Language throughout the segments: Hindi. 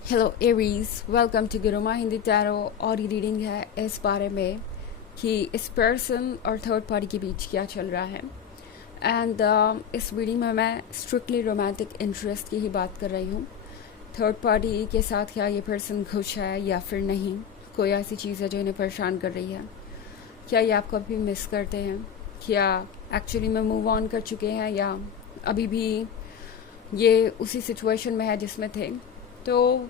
Hello Aries, welcome to Guruma Hindi tarot. और ये रीडिंग है इस बारे में कि इस पर्सन और थर्ड पार्टी के बीच क्या चल रहा है। एंड इस रीडिंग में मैं स्ट्रिक्टली रोमांटिक इंटरेस्ट की ही बात कर रही हूँ। थर्ड पार्टी के साथ क्या ये पर्सन खुश है या फिर नहीं, कोई ऐसी चीज़ है जो इन्हें परेशान कर रही है, क्या ये आपको अभी मिस करते हैं, क्या एक्चुअली में मूव ऑन कर चुके हैं या अभी भी ये उसी सिचुएशन में है जिसमें थे। तो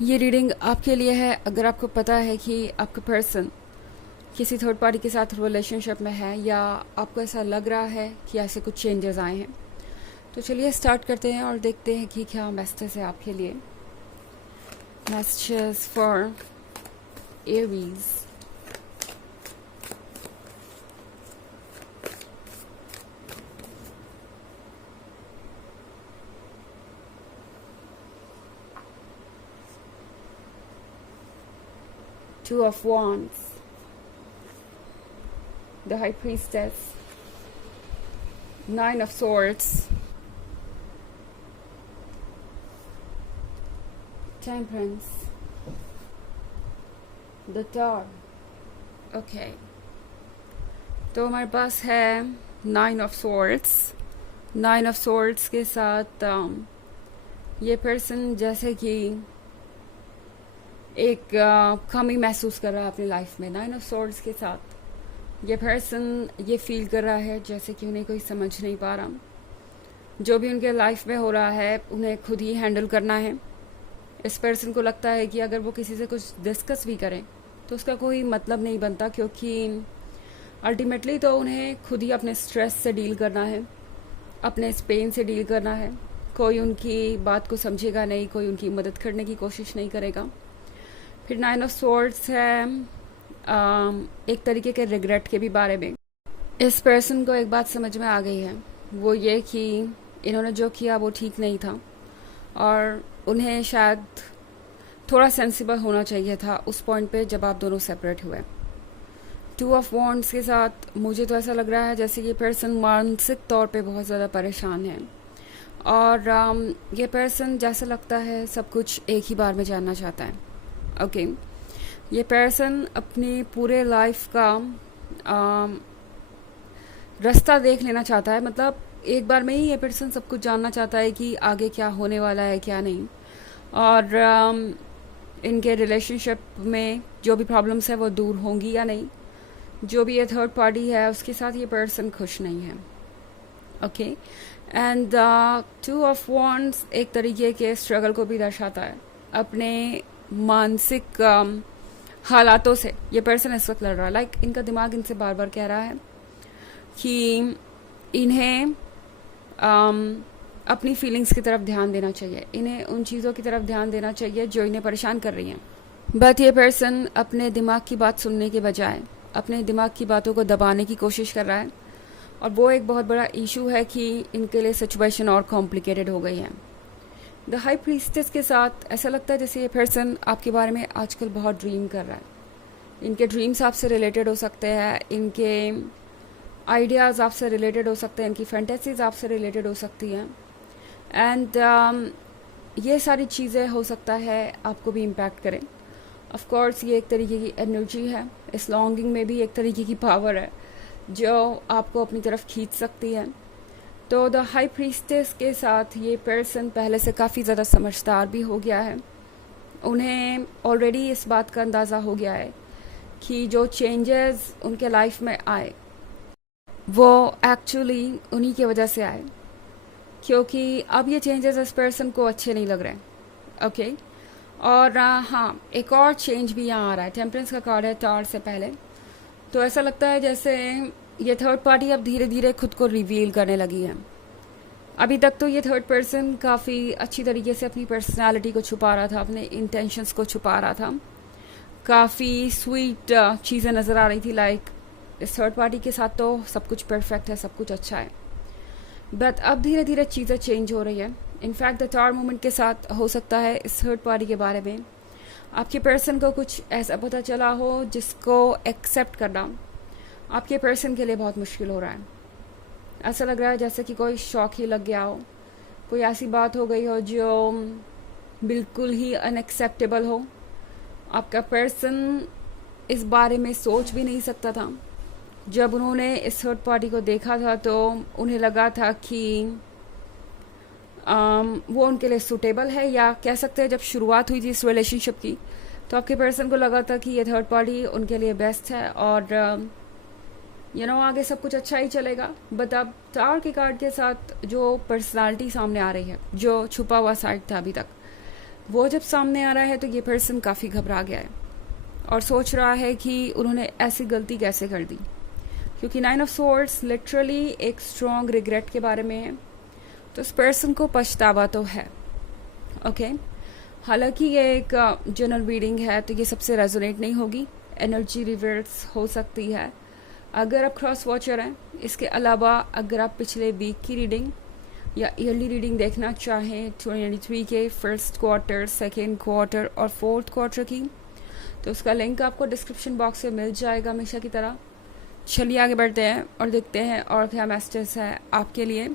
ये रीडिंग आपके लिए है अगर आपको पता है कि आपका पर्सन किसी थर्ड पार्टी के साथ रिलेशनशिप में है या आपको ऐसा लग रहा है कि ऐसे कुछ चेंजेस आए हैं। तो चलिए स्टार्ट करते हैं और देखते हैं कि क्या मैसेजेस है आपके लिए। Messages for Aries. Two of Wands, the High Priestess, Nine of Swords, Temperance, the Tower. Okay, तो हमारे पास है nine of swords. Nine of swords के साथ ये पर्सन जैसे कि एक कमी महसूस कर रहा है अपनी लाइफ में। नाइन ऑफ स्वॉर्ड्स के साथ ये पर्सन ये फील कर रहा है जैसे कि उन्हें कोई समझ नहीं पा रहा। जो भी उनके लाइफ में हो रहा है उन्हें खुद ही हैंडल करना है। इस पर्सन को लगता है कि अगर वो किसी से कुछ डिस्कस भी करें तो उसका कोई मतलब नहीं बनता, क्योंकि अल्टीमेटली तो उन्हें खुद ही अपने स्ट्रेस से डील करना है, अपने पेन से डील करना है। कोई उनकी बात को समझेगा नहीं, कोई उनकी मदद करने की कोशिश नहीं करेगा। फिर नाइन ऑफ स्वॉर्ड्स है एक तरीके के रिग्रेट के भी बारे में। इस पर्सन को एक बात समझ में आ गई है, वो ये कि इन्होंने जो किया वो ठीक नहीं था और उन्हें शायद थोड़ा सेंसिबल होना चाहिए था उस पॉइंट पे जब आप दोनों सेपरेट हुए। टू ऑफ वॉन्ड्स के साथ मुझे तो ऐसा लग रहा है जैसे ये पर्सन मानसिक तौर पे बहुत ज़्यादा परेशान है और ये पर्सन जैसा लगता है सब कुछ एक ही बार में जानना चाहता है। ओके, ये पर्सन अपनी पूरे लाइफ का रास्ता देख लेना चाहता है। मतलब एक बार में ही ये पर्सन सब कुछ जानना चाहता है कि आगे क्या होने वाला है क्या नहीं। और इनके रिलेशनशिप में जो भी प्रॉब्लम्स है वो दूर होंगी या नहीं। जो भी ये थर्ड पार्टी है उसके साथ ये पर्सन खुश नहीं है। Okay, and two of wands एक तरीके के स्ट्रगल को भी दर्शाता है। अपने मानसिक हालातों से ये पर्सन इस वक्त लड़ रहा है। लाइक इनका दिमाग इनसे बार बार कह रहा है कि इन्हें अपनी फीलिंग्स की तरफ ध्यान देना चाहिए, इन्हें उन चीज़ों की तरफ ध्यान देना चाहिए जो इन्हें परेशान कर रही हैं। बट ये पर्सन अपने दिमाग की बात सुनने के बजाय अपने दिमाग की बातों को दबाने की कोशिश कर रहा है और वो एक बहुत बड़ा इशू है कि इनके लिए सिचुएशन और कॉम्प्लिकेटेड हो गई है। द हाई प्रीस्टेस के साथ ऐसा लगता है जैसे ये पर्सन आपके बारे में आजकल बहुत ड्रीम कर रहा है। इनके ड्रीम्स आपसे रिलेटेड हो सकते हैं, इनके आइडियाज़ आपसे रिलेटेड हो सकते हैं, इनकी फैंटेसीज आपसे रिलेटेड हो सकती हैं। एंड ये सारी चीज़ें हो सकता है आपको भी इम्पैक्ट करें। ऑफ कोर्स ये एक तरीके की एनर्जी है, इस लॉन्गिंग में भी एक तरीके की पावर है जो आपको अपनी तरफ खींच सकती है। तो द हाई प्रीस्टेस के साथ ये पर्सन पहले से काफ़ी ज़्यादा समझदार भी हो गया है। उन्हें ऑलरेडी इस बात का अंदाज़ा हो गया है कि जो चेंजेस उनके लाइफ में आए वो एक्चुअली उन्हीं की वजह से आए, क्योंकि अब ये चेंजेस इस पर्सन को अच्छे नहीं लग रहे हैं। ओके, और हाँ, एक और चेंज भी यहाँ आ रहा है। टेम्परेंस का कार्ड है टावर से पहले। तो ऐसा लगता है जैसे ये थर्ड पार्टी अब धीरे धीरे खुद को रिवील करने लगी है। अभी तक तो ये थर्ड पर्सन काफ़ी अच्छी तरीके से अपनी पर्सनालिटी को छुपा रहा था, अपने इंटेंशंस को छुपा रहा था। काफ़ी स्वीट चीज़ें नज़र आ रही थी। लाइक इस थर्ड पार्टी के साथ तो सब कुछ परफेक्ट है, सब कुछ अच्छा है। बट अब धीरे धीरे चीज़ें चेंज हो रही है। इनफैक्ट द टावर मूवमेंट के साथ हो सकता है इस थर्ड पार्टी के बारे में आपके पर्सन को कुछ ऐसा पता चला हो जिसको एक्सेप्ट करना आपके पर्सन के लिए बहुत मुश्किल हो रहा है। ऐसा लग रहा है जैसे कि कोई शौक ही लग गया हो, कोई ऐसी बात हो गई हो जो बिल्कुल ही अनएक्सेप्टेबल हो। आपका पर्सन इस बारे में सोच भी नहीं सकता था। जब उन्होंने इस थर्ड पार्टी को देखा था तो उन्हें लगा था कि वो उनके लिए सूटेबल है, या कह सकते हैं जब शुरुआत हुई थी इस रिलेशनशिप की तो आपके पर्सन को लगा था कि ये थर्ड पार्टी उनके लिए बेस्ट है और आगे सब कुछ अच्छा ही चलेगा। बट अब टावर के कार्ड के साथ जो पर्सनालिटी सामने आ रही है, जो छुपा हुआ साइड था अभी तक, वो जब सामने आ रहा है तो ये पर्सन काफ़ी घबरा गया है और सोच रहा है कि उन्होंने ऐसी गलती कैसे कर दी, क्योंकि 9 ऑफ सोर्ड्स लिटरली एक स्ट्रॉन्ग रिग्रेट के बारे में है। तो इस पर्सन को पछतावा तो है। ओके, हालांकि ये एक जनरल रीडिंग है तो ये सबसे रेजोनेट नहीं होगी, एनर्जी रिवर्स हो सकती है अगर आप क्रॉस वॉचर हैं। इसके अलावा अगर आप पिछले वीक की रीडिंग या ईयरली रीडिंग देखना चाहें 2023 के फर्स्ट क्वार्टर, सेकेंड क्वार्टर और फोर्थ क्वार्टर की, तो उसका लिंक आपको डिस्क्रिप्शन बॉक्स में मिल जाएगा हमेशा की तरह। चलिए आगे बढ़ते हैं और देखते हैं और क्या मैसेजेस है आपके लिए।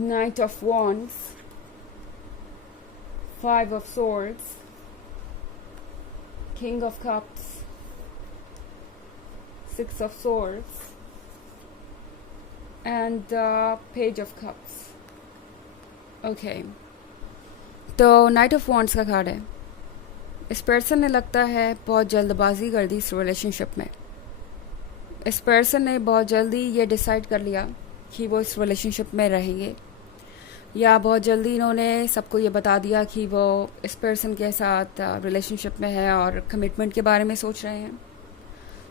Knight of Wands, 5 of Swords, King of Cups, 6 of Swords and the Page of Cups. Okay, तो नाइट ऑफ वॉन्ड्स का कार्ड है। इस पर्सन ने लगता है बहुत जल्दबाजी कर दी इस रिलेशनशिप में। इस पर्सन ने बहुत जल्दी ये डिसाइड कर लिया कि वो इस रिलेशनशिप में रहेंगे, या बहुत जल्दी इन्होंने सबको ये बता दिया कि वो इस पर्सन के साथ रिलेशनशिप में है और कमिटमेंट के बारे में सोच रहे हैं,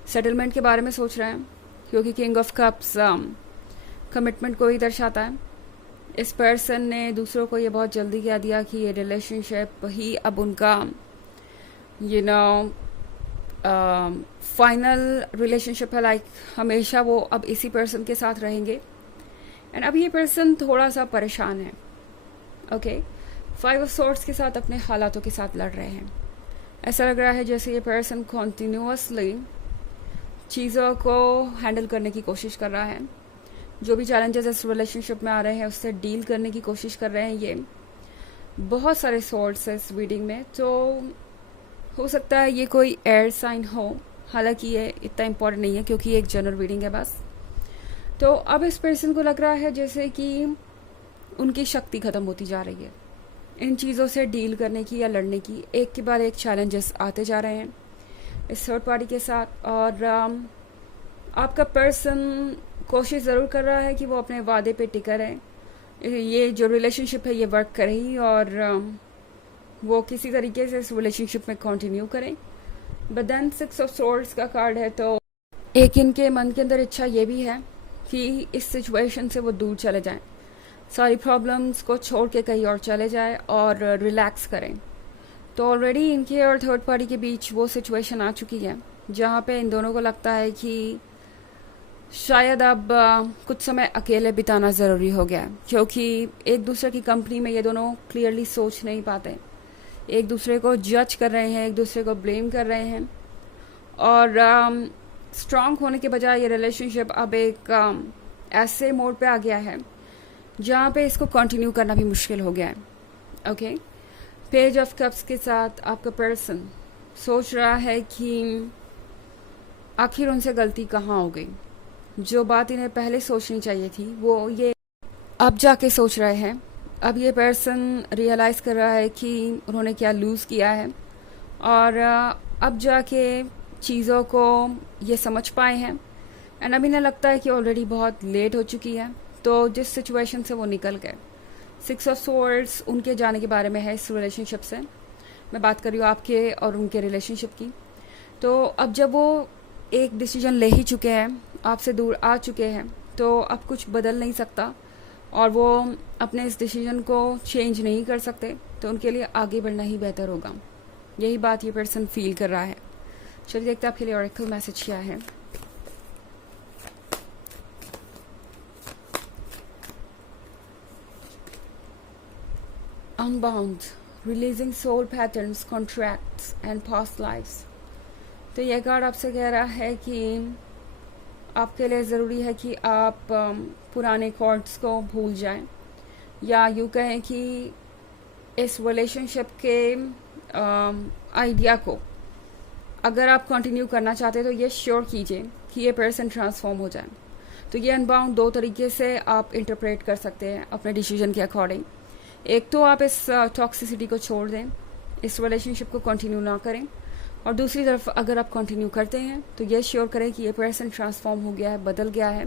सेटलमेंट के बारे में सोच रहे हैं, क्योंकि किंग ऑफ कप्स कमिटमेंट को ही दर्शाता है। इस पर्सन ने दूसरों को ये बहुत जल्दी कह दिया कि ये रिलेशनशिप ही अब उनका फाइनल रिलेशनशिप है, लाइक हमेशा वो अब इसी पर्सन के साथ रहेंगे। एंड अब ये पर्सन थोड़ा सा परेशान है। ओके, 5 ऑफ सोर्ड्स के साथ अपने हालातों के साथ लड़ रहे हैं। ऐसा लग रहा है जैसे ये पर्सन कॉन्टिन्यूसली चीज़ों को हैंडल करने की कोशिश कर रहा है। जो भी चैलेंजेस इस रिलेशनशिप में आ रहे हैं उससे डील करने की कोशिश कर रहे हैं। ये बहुत सारे सोर्ड्स है इस रीडिंग में, तो हो सकता है ये कोई एयर साइन हो, हालांकि ये इतना इम्पोर्टेंट नहीं है क्योंकि ये एक जनरल रीडिंग है बस। तो अब इस पर्सन को लग रहा है जैसे कि उनकी शक्ति ख़त्म होती जा रही है इन चीज़ों से डील करने की या लड़ने की। एक के बाद एक चैलेंजेस आते जा रहे हैं इस थर्ड पार्टी के साथ, और आपका पर्सन कोशिश ज़रूर कर रहा है कि वो अपने वादे पे टिका रहे, ये जो रिलेशनशिप है ये वर्क करे ही, और वो किसी तरीके से इस रिलेशनशिप में कंटिन्यू करें। बट देन 6 ऑफ सोर्ड्स का कार्ड है, तो एक इनके मन के अंदर इच्छा ये भी है कि इस सिचुएशन से वो दूर चले जाएं, सारी प्रॉब्लम्स को छोड़ के कहीं और चले जाएं और रिलैक्स करें। तो ऑलरेडी इनके और थर्ड पार्टी के बीच वो सिचुएशन आ चुकी है जहाँ पे इन दोनों को लगता है कि शायद अब कुछ समय अकेले बिताना ज़रूरी हो गया है, क्योंकि एक दूसरे की कंपनी में ये दोनों क्लियरली सोच नहीं पाते, एक दूसरे को जज कर रहे हैं, एक दूसरे को ब्लेम कर रहे हैं, और स्ट्रांग होने के बजाय ये रिलेशनशिप अब एक ऐसे मोड पे आ गया है जहाँ पे इसको कंटिन्यू करना भी मुश्किल हो गया है। ओके, पेज ऑफ कप्स के साथ आपका पर्सन सोच रहा है कि आखिर उनसे गलती कहाँ हो गई। जो बात इन्हें पहले सोचनी चाहिए थी वो ये अब जाके सोच रहे हैं। अब ये पर्सन रियलाइज़ कर रहा है कि उन्होंने क्या लूज़ किया है, और अब जाके चीज़ों को ये समझ पाए हैं। एंड अब इन्हें लगता है कि ऑलरेडी बहुत लेट हो चुकी है, तो जिस सिचुएशन से वो निकल गए। 6 ऑफ सोर्ड्स उनके जाने के बारे में है इस रिलेशनशिप से। मैं बात कर रही हूँ आपके और उनके रिलेशनशिप की। तो अब जब वो एक डिसीजन ले ही चुके हैं, आपसे दूर आ चुके हैं, तो अब कुछ बदल नहीं सकता और वो अपने इस डिसीजन को चेंज नहीं कर सकते, तो उनके लिए आगे बढ़ना ही बेहतर होगा। यही बात ये पर्सन फील कर रहा है। चलिए देखते हैं आपके लिए ऑरेकल मैसेज क्या है। Unbound, releasing soul patterns, contracts and past lifes. तो यह कार्ड आपसे कह रहा है कि आपके लिए ज़रूरी है कि आप पुराने कॉर्ड्स को भूल जाएं, या यूँ कहें कि इस रिलेशनशिप के आइडिया को अगर आप कंटिन्यू करना चाहते हैं तो ये श्योर कीजिए कि ये पर्सन ट्रांसफॉर्म हो जाए। तो ये अनबाउंड दो तरीके से आप इंटरप्रेट कर सकते हैं अपने डिसीजन के अकॉर्डिंग। एक तो आप इस टॉक्सिसिटी को छोड़ दें, इस रिलेशनशिप को कंटिन्यू ना करें, और दूसरी तरफ अगर आप कंटिन्यू करते हैं तो ये श्योर करें कि ये पर्सन ट्रांसफॉर्म हो गया है, बदल गया है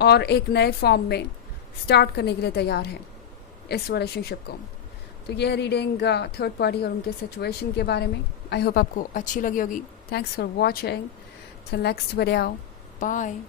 और एक नए फॉर्म में स्टार्ट करने के लिए तैयार है इस रिलेशनशिप को। तो ये रीडिंग थर्ड पार्टी और उनके सिचुएशन के बारे में। आई होप आपको अच्छी लगी होगी। Thanks for watching. Till next video, bye.